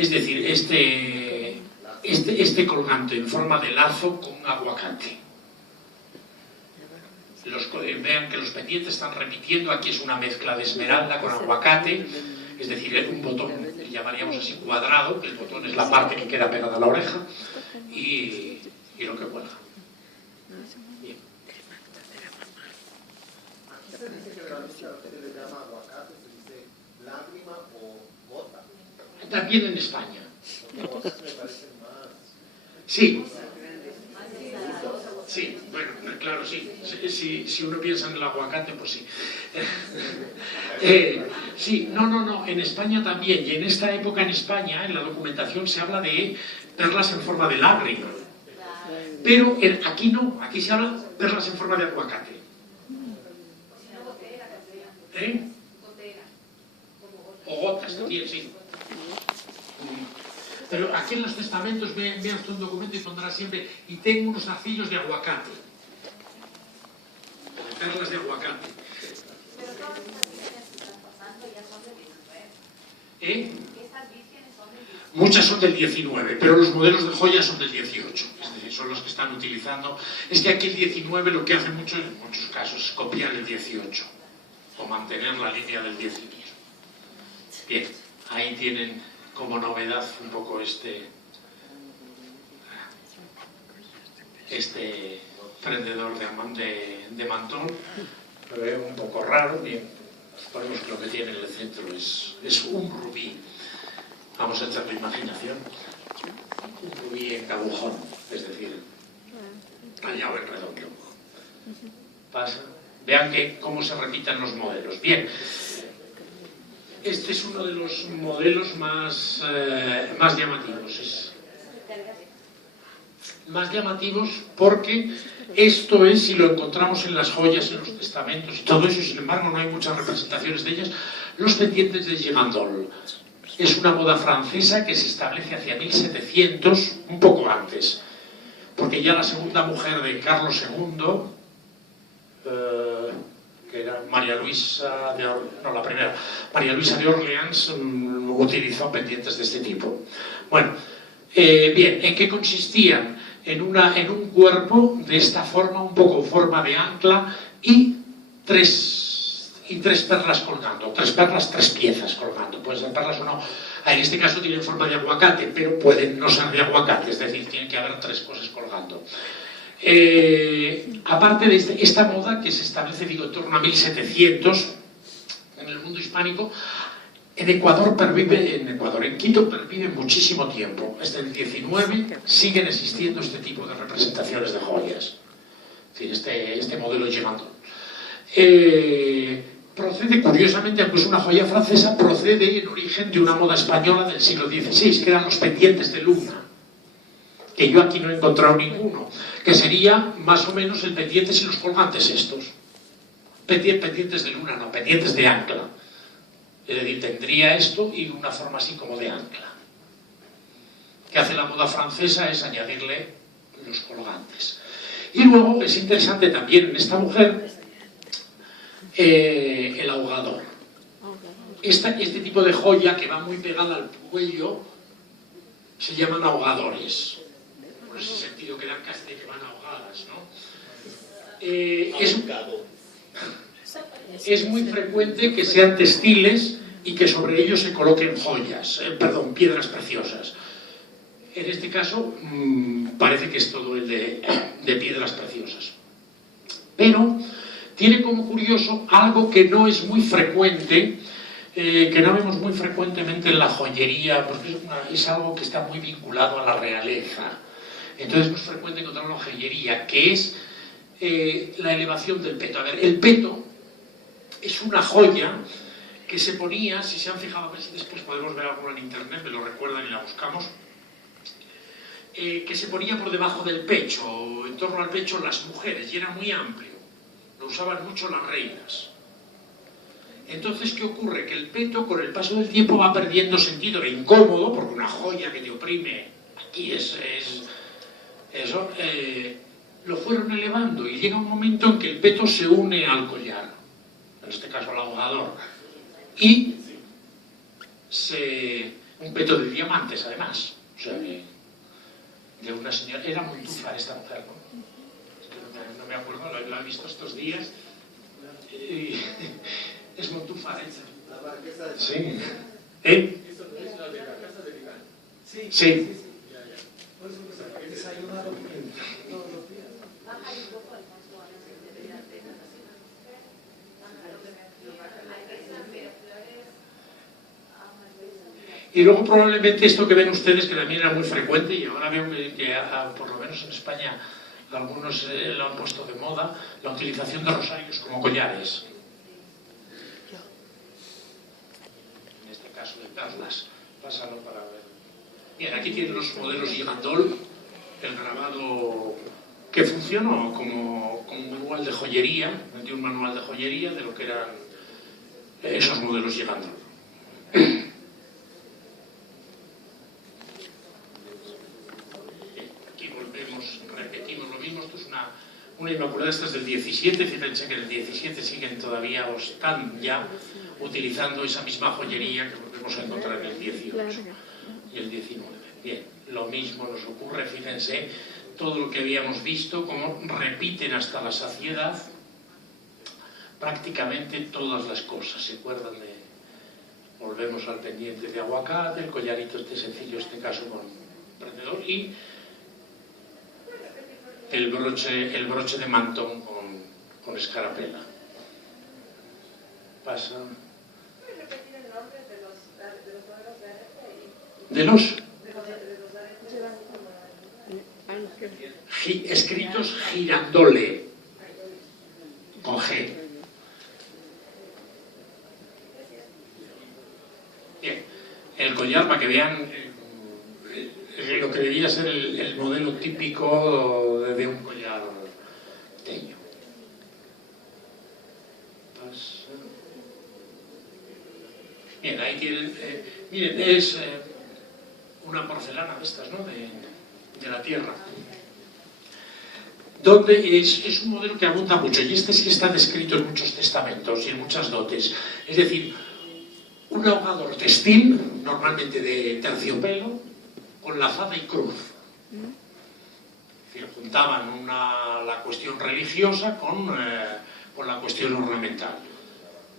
Es decir, este colgante en forma de lazo con aguacate. Vean que los pendientes están repitiendo, aquí es una mezcla de esmeralda con aguacate, es decir, es un botón que llamaríamos así cuadrado, que el botón es la parte que queda pegada a la oreja, y lo que cuelga. Bien. Aquí se dice que realmente a lo que se le llama aguacate se dice lágrima o gota. También en España. Los aguacates me parecen más... Sí. Sí, bueno, claro, sí. Si uno piensa en el aguacate, pues sí. Sí, no, en España también. Y en esta época en España, en la documentación, se habla de perlas en forma de lágrima. Pero aquí no, aquí se habla de perlas en forma de aguacate. O gotas también, sí. Pero aquí en los testamentos vean usted un documento y pondrá siempre, y tengo unos arcillos de aguacate. De perlas de aguacate. Pero todas estas vírgenes que están pasando ya son del 19. Estas vírgenes son del 19. Muchas son del 19, pero los modelos de joyas son del 18. Es decir, son los que están utilizando. Es que aquí el 19 lo que hace mucho, en muchos casos, es copiar el 18. O mantener la línea del 19. Bien, ahí tienen como novedad un poco este prendedor de mantón, un poco raro. Bien, ponemos que lo que tiene en el centro es un rubí. Vamos a echarle imaginación. Un rubí en cabujón, es decir, tallado en redondo. Pasa. Vean cómo se repiten los modelos. Bien. Este es uno de los modelos más llamativos. Más llamativos porque esto es, si lo encontramos en las joyas, en los testamentos y todo eso, sin embargo no hay muchas representaciones de ellas, los pendientes de Girandol. Es una moda francesa que se establece hacia 1700, un poco antes, porque ya la segunda mujer de Carlos II, que era María Luisa de Orleans, utilizó pendientes de este tipo. Bueno, bien, ¿en qué consistían? En un cuerpo de esta forma, un poco forma de ancla, y tres perlas colgando, tres piezas colgando. Pueden ser perlas o no. En este caso tienen forma de aguacate, pero pueden no ser de aguacate, es decir, tienen que haber tres cosas colgando. Aparte de esta moda que se establece, digo, en torno a 1700 en el mundo hispánico, en Quito pervive muchísimo tiempo. Desde el 19 siguen existiendo este tipo de representaciones de joyas. Es decir, este modelo Girandol. Procede, curiosamente, aunque es una joya francesa, procede en origen de una moda española del siglo XVI, que eran los pendientes de luna, que yo aquí no he encontrado ninguno, que sería más o menos el pendientes y los colgantes estos. Pendientes de luna, no, pendientes de ancla. Es decir, tendría esto y una forma así como de ancla. Que hace la moda francesa es añadirle los colgantes. Y luego es interesante también en esta mujer el ahogador. Este tipo de joya que va muy pegada al cuello se llaman ahogadores. Por ese sentido que dan casi que van ahogadas, ¿no? Es muy frecuente que sean textiles y que sobre ellos se coloquen piedras preciosas. En este caso parece que es todo el de piedras preciosas. Pero tiene como curioso algo que no es muy frecuente, que no vemos muy frecuentemente en la joyería, porque es algo que está muy vinculado a la realeza. Entonces es muy frecuente encontrar una joyería, que es la elevación del peto. A ver, el peto es una joya que se ponía, si se han fijado, a ver si después podemos ver alguna en internet, me lo recuerdan y la buscamos, que se ponía por debajo del pecho, o en torno al pecho, las mujeres, y era muy amplio. Lo usaban mucho las reinas. Entonces, ¿qué ocurre? Que el peto, con el paso del tiempo, va perdiendo sentido, era incómodo, porque una joya que te oprime aquí eso, lo fueron elevando, y llega un momento en que el peto se une al collar, en este caso al ahogador, y se un peto de diamantes, además. O sea, de una señora... Era Montúfar esta mujer, ¿no? No me acuerdo, la he visto estos días. Es Montúfar, ¿eh? La marquesa de... Sí. ¿Eso no es la de la casa de Vigán? Sí. Por eso que desayunado todos los días. Baja un poco al paso a las actividades de natación. Y luego probablemente esto que ven ustedes, que también era muy frecuente, y ahora veo que por lo menos en España algunos lo han puesto de moda, la utilización de rosarios como collares. En este caso de perlas. Pásalo para ver. Bien, aquí tienen los modelos Gigandol, el grabado que funcionó como manual de joyería, metí un manual de joyería de lo que eran esos modelos Gigandol. Aquí volvemos, repetimos lo mismo. Esto es una Inmaculada, esta es del 17, fíjense que en el 17 siguen todavía o están ya utilizando esa misma joyería que volvemos a encontrar en el 18 y el 19. Bien, lo mismo nos ocurre, fíjense, todo lo que habíamos visto, como repiten hasta la saciedad prácticamente todas las cosas. ¿Se acuerdan de...? Volvemos al pendiente de aguacate, el collarito este sencillo, este caso con prendedor, y el broche de mantón con escarapela. Pasa. ¿Puedes repetir el nombre de los modelos de RFI? De los RFI. escritos Girandole, con G. Bien, el collar, para que vean lo que debía ser el modelo típico de un collar teño. Bien, ahí tienen, miren, es una porcelana de estas, ¿no? De la tierra. Donde es un modelo que abunda mucho, y este sí está descrito en muchos testamentos y en muchas dotes. Es decir, un ahogador textil, normalmente de terciopelo, con lazada y cruz. Es decir, juntaban la cuestión religiosa con la cuestión ornamental.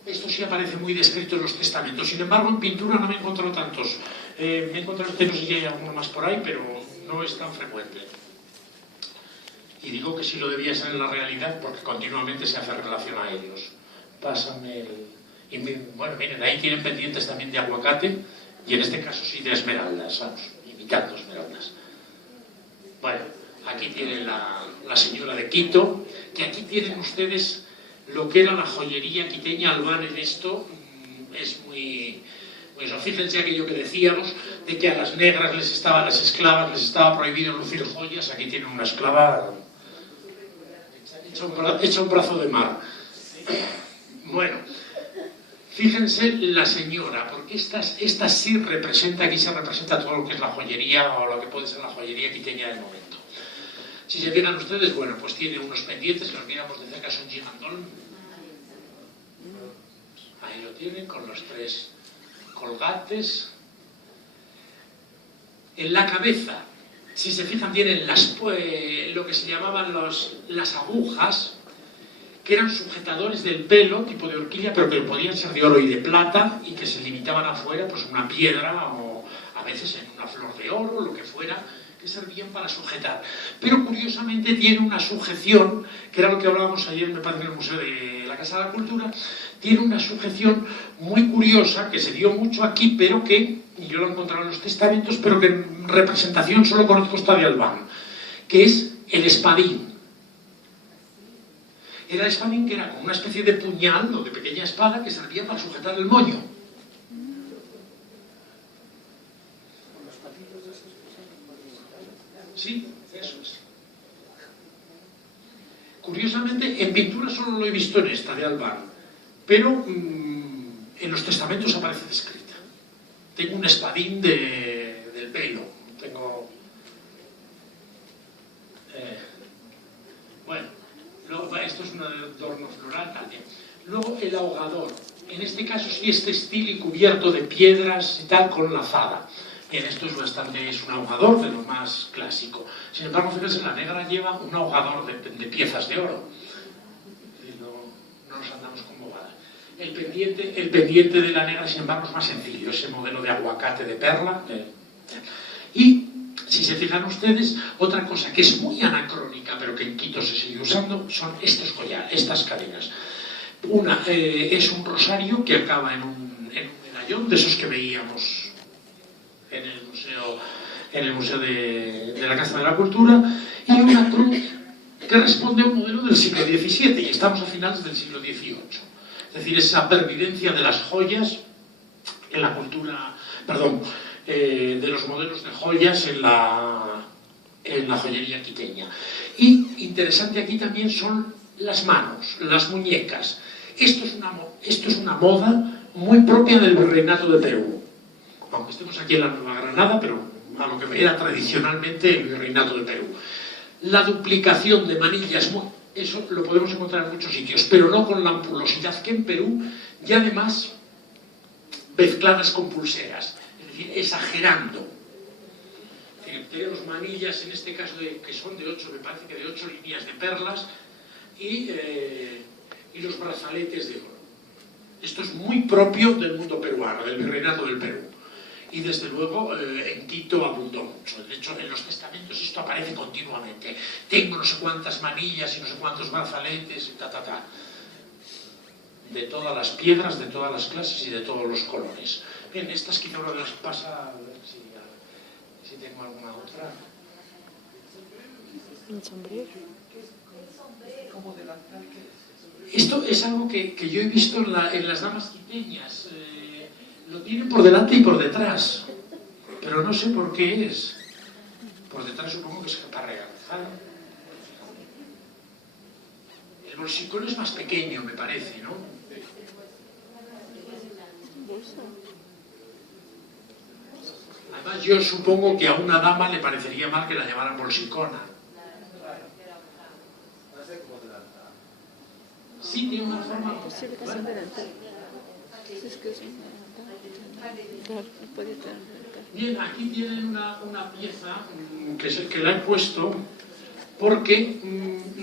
Esto sí aparece muy descrito en los testamentos. Sin embargo, en pintura no me he encontrado tantos. Me he encontrado, no sé si hay alguno más por ahí, pero no es tan frecuente. Y digo que sí lo debía ser en la realidad porque continuamente se hace relación a ellos. Pásame el... Y bueno, miren, ahí tienen pendientes también de aguacate y en este caso sí de esmeraldas, vamos, imitando esmeraldas. Bueno, aquí tienen la señora de Quito, que aquí tienen ustedes lo que era la joyería quiteña. Albán en esto es muy... Pues fíjense aquello que decíamos, de que a las negras las esclavas les estaba prohibido lucir joyas. Aquí tienen una esclava hecha un brazo de mar. Bueno, fíjense la señora, porque esta sí representa, aquí se representa todo lo que es la joyería o lo que puede ser la joyería quiteña del momento. Si se fijan ustedes, bueno, pues tiene unos pendientes que los miramos de cerca, son gigandol. Ahí lo tienen con los 3 colgantes. En la cabeza, si se fijan, tienen lo que se llamaban las agujas, que eran sujetadores del pelo, tipo de horquilla, pero que podían ser de oro y de plata, y que se limitaban afuera, pues una piedra o a veces en una flor de oro, lo que fuera, que servían para sujetar. Pero curiosamente tiene una sujeción, que era lo que hablábamos ayer, me parece, en el Museo de la Casa de la Cultura, tiene una sujeción muy curiosa, que se dio mucho aquí, pero que, y yo lo he encontrado en los testamentos, pero que en representación solo conozco esta de Albán, que es el espadín. Era el espadín, que era como una especie de puñal o de pequeña espada que servía para sujetar el moño. Sí, eso es. Curiosamente, en pintura solo lo he visto en esta de Albán, pero en los testamentos aparece descrita. Tengo un espadín del pelo. Tengo... bueno, luego, esto es un adorno floral también. Luego el ahogador. En este caso sí es textil y cubierto de piedras y tal con lazada. Bien, esto es un ahogador de lo más clásico. Sin embargo, fíjense, la negra lleva un ahogador de piezas de oro. No nos andamos con bobadas. El pendiente de la negra, sin embargo, es más sencillo. Ese modelo de aguacate de perla. Y, si se fijan ustedes, otra cosa que es muy anacrónica, pero que en Quito se sigue usando, son estos collares, estas cadenas. Una es un rosario que acaba en un medallón, de esos que veíamos en el Museo de la Casa de la Cultura, y una cruz que responde a un modelo del siglo XVII, y estamos a finales del siglo XVIII. Es decir, esa pervivencia de las joyas en la cultura, de los modelos de joyas en la joyería quiteña. Y interesante aquí también son las manos, las muñecas. Esto es una moda muy propia del virreinato de Perú. Aunque estemos aquí en la Nueva Granada, pero a lo que era tradicionalmente el virreinato de Perú. La duplicación de manillas, eso lo podemos encontrar en muchos sitios, pero no con la ampulosidad que en Perú, y además mezcladas con pulseras, es decir, exagerando. Tenemos manillas, en este caso, que son de 8, me parece que de 8 líneas de perlas, y los brazaletes de oro. Esto es muy propio del mundo peruano, del virreinato del Perú. Y desde luego en Quito abundó mucho. De hecho, en los testamentos esto aparece continuamente. Tengo no sé cuántas manillas y no sé cuántos brazaletes y de todas las piedras, de todas las clases y de todos los colores. Bien, estas quizá una de las pasa, a ver si tengo alguna otra. Un sombrero. ¿Cómo delantal qué es? Esto es algo que yo he visto en las damas quiteñas. Lo tienen por delante y por detrás, pero no sé por qué es. Por detrás supongo que es para realzar. El bolsicón es más pequeño, me parece, ¿no? Además, yo supongo que a una dama le parecería mal que la llamaran bolsicona. Sí, tiene una forma... Posible que sea delantal. Es que es un delantal. Bien, aquí tienen una pieza que la he puesto porque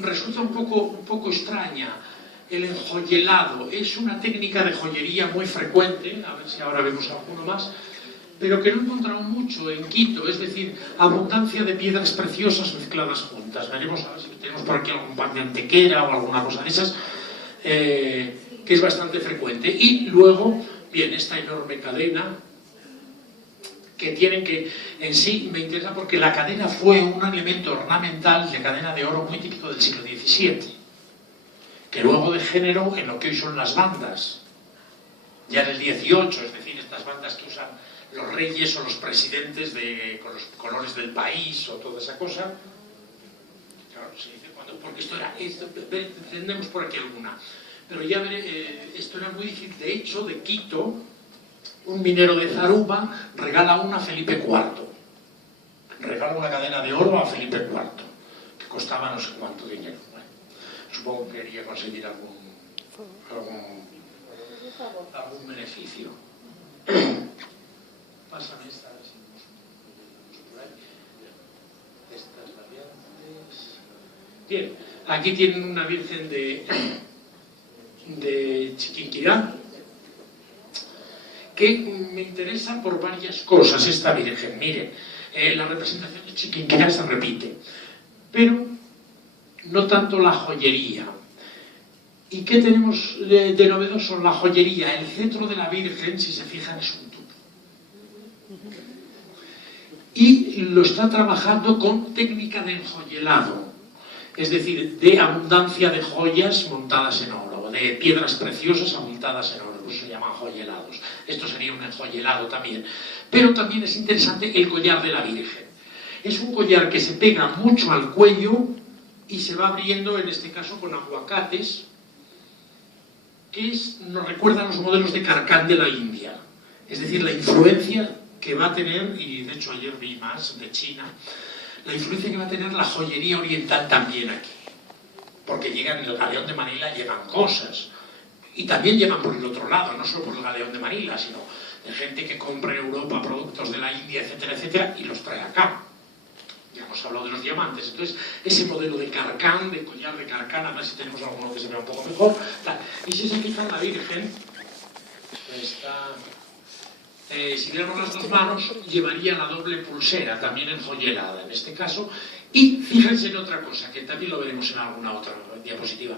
resulta un poco extraña. El enjoyelado es una técnica de joyería muy frecuente, a ver si ahora vemos alguno más, pero que no he encontrado mucho en Quito, es decir, abundancia de piedras preciosas mezcladas juntas. Veremos a ver si tenemos por aquí algún pan de antequera o alguna cosa de esas, que es bastante frecuente. Y luego, bien, esta enorme cadena que tienen que, en sí, me interesa porque la cadena fue un elemento ornamental de cadena de oro muy típico del siglo XVII, que luego degeneró en lo que hoy son las bandas, ya en el XVIII, es decir, estas bandas que usan los reyes o los presidentes con los colores del país o toda esa cosa. Claro, se dice porque tendremos por aquí alguna, pero ya veré, esto era muy difícil. De hecho, de Quito, un minero de Zaruba regala una a Felipe IV. Regala una cadena de oro a Felipe IV, que costaba no sé cuánto dinero. Bueno, supongo que quería conseguir algún beneficio. Pásame esta, a ver si tenemos por ahí. Estas variantes. Bien, aquí tienen una virgen de Chiquinquirá, que me interesa por varias cosas esta virgen. Miren, la representación de Chiquinquirá se repite, pero no tanto la joyería. ¿Y qué tenemos de novedoso? La joyería. El cetro de la virgen, si se fijan, es un tubo. Y lo está trabajando con técnica de enjoyelado, es decir, de abundancia de joyas montadas en oro, de piedras preciosas montadas en oro, por eso se llaman joyelados. Esto sería un enjoyelado también. Pero también es interesante el collar de la Virgen. Es un collar que se pega mucho al cuello y se va abriendo, en este caso, con aguacates, que nos recuerda a los modelos de Carcán de la India. Es decir, la influencia que va a tener, y de hecho ayer vi más de China, la influencia que va a tener la joyería oriental también aquí. Porque llegan en el galeón de Manila, llegan cosas. Y también llevan por el otro lado, no solo por el galeón de Manila, sino de gente que compra en Europa productos de la India, etcétera, etcétera, y los trae acá. Ya hemos hablado de los diamantes. Entonces, ese modelo de carcán, de collar de carcán, además si tenemos alguno que se vea un poco mejor, tal. Y si se fijan, la Virgen está... si viéramos las dos manos, llevaría la doble pulsera, también enjoyelada en este caso. Y fíjense en otra cosa, que también lo veremos en alguna otra diapositiva.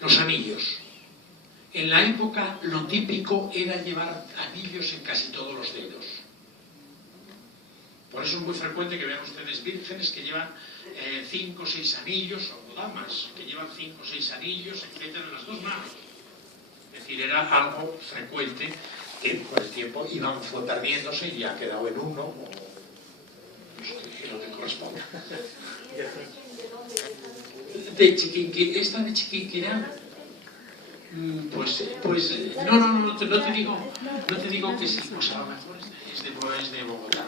Los anillos. En la época lo típico era llevar anillos en casi todos los dedos. Por eso es muy frecuente que vean ustedes vírgenes que llevan 5 o 6 anillos, o damas que llevan 5 o 6 anillos, etcétera, en las dos manos. Es decir, era algo frecuente que con el tiempo iban perdiéndose y ha quedado en uno, o lo que corresponde. De Chiquinquirá, esta de Chiquinquirá, no te digo que sí, pues a lo mejor es de Bogotá.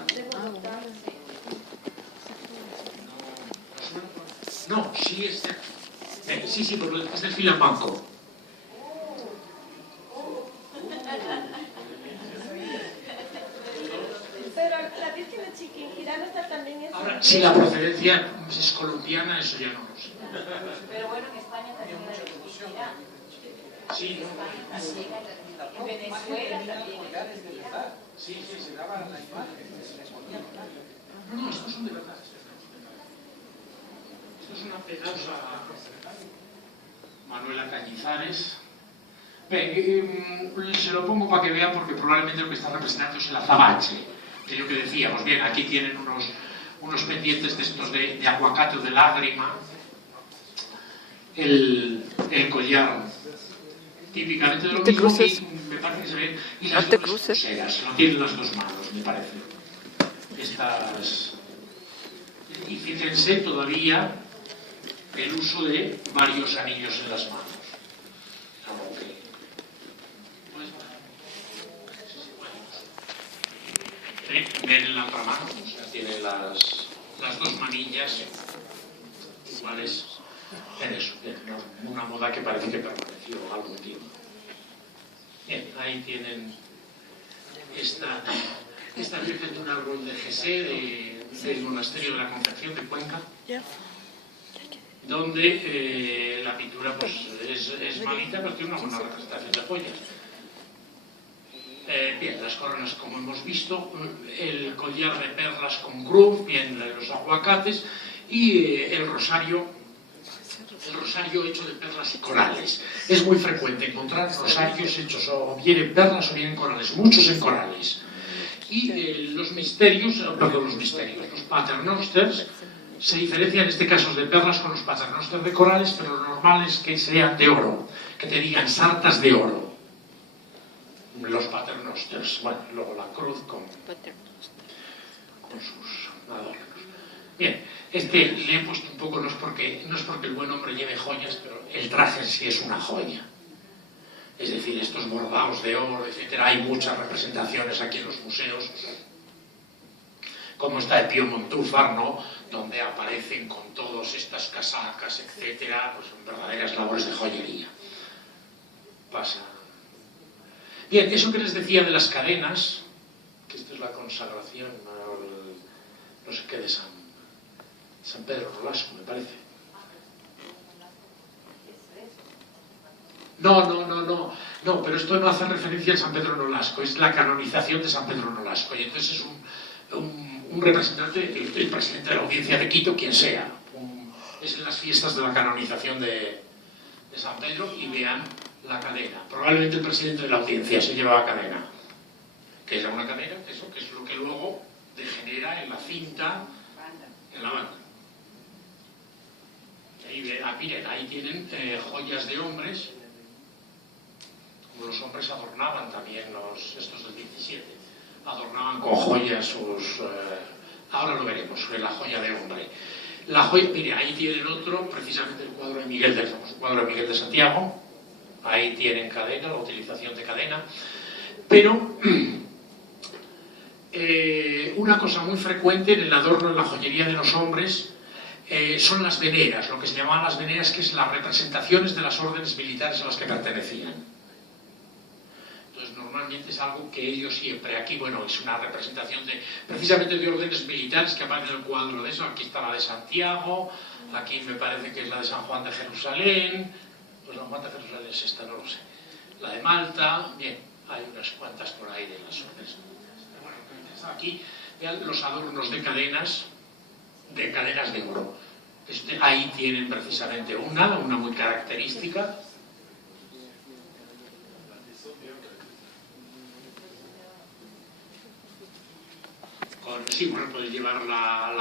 No, sí es de... sí, porque es del Filambanco. Pero la Virgen de Chiquinquirá no está también... Ahora, si la procedencia es colombiana, eso ya no lo sé. Pero bueno, en España también hay Chiquinquirá. Sí, En Venezuela también. Sí, se daba la imagen, se le ponía. No, estos son de verdad. Estos son apegados a Manuela Cañizares. Se lo pongo para que vean porque probablemente lo que está representando es el azabache. Que yo que decíamos, bien, aquí tienen unos pendientes de estos de aguacate o de lágrima. El collar típicamente de lo mismo, me parece que se ven, y las dos pulseras, no tienen las dos manos, me parece. Estas... Y fíjense todavía el uso de varios anillos en las manos. Algo que... ven en la otra mano, o sea, tiene las dos manillas iguales. En eso, una moda que parece que permaneció algún tiempo. Bien, ahí tienen esta Virgen de un árbol de Jesé, del monasterio de la Concepción de Cuenca, donde la pintura pues, es malita, pero tiene una buena representación de joyas. Bien, las coronas como hemos visto, el collar de perlas con cruz, bien los aguacates y el rosario hecho de perlas y corales. Es muy frecuente encontrar rosarios hechos o bien en perlas o bien en corales, muchos en corales. Y los paternosters se diferencian en este caso de perlas con los paternosters de corales, pero lo normal es que sean de oro, que tenían sartas de oro. Los paternosters, bueno, luego la cruz con sus adornos. Bien, le he puesto un poco, no es porque el buen hombre lleve joyas, pero el traje en sí es una joya. Es decir, estos bordados de oro, etcétera, hay muchas representaciones aquí en los museos, como está el Pío Montúfar, ¿no?, donde aparecen con todas estas casacas, etcétera, pues son verdaderas labores de joyería. Pasa. Bien, eso que les decía de las cadenas, que esta es la consagración, no sé qué, de San Pedro Nolasco, me parece. No, pero esto no hace referencia a San Pedro Nolasco, es la canonización de San Pedro Nolasco, y entonces es un representante, el presidente de la audiencia de Quito, quien sea, es en las fiestas de la canonización de San Pedro, y vean la cadena. Probablemente el presidente de la audiencia se llevaba cadena, que era una cadena, eso que es lo que luego degenera en la cinta, en la banda. Miren, ahí tienen joyas de hombres, como los hombres adornaban también, estos del 17, adornaban con joyas sus... ahora lo veremos, la joya de hombre. La joya, mire, ahí tienen otro, precisamente el cuadro de Miguel, el famoso cuadro de Miguel de Santiago, ahí tienen cadena, la utilización de cadena, pero una cosa muy frecuente en el adorno, en la joyería de los hombres, son las veneras, lo que se llamaban las veneras, que es las representaciones de las órdenes militares a las que pertenecían. pues normalmente es algo que ellos siempre, aquí bueno, es una representación precisamente de órdenes militares que aparece en el cuadro de eso. Aquí está la de Santiago, aquí me parece que es la de San Juan de Jerusalén, pues San Juan de Jerusalén es esta, no lo sé, la de Malta, bien, hay unas cuantas por ahí de las órdenes militares. Pero bueno, lo que me interesa aquí, vean los adornos de cadenas de oro. Ahí tienen precisamente una muy característica. Sí, bueno, puedes llevar la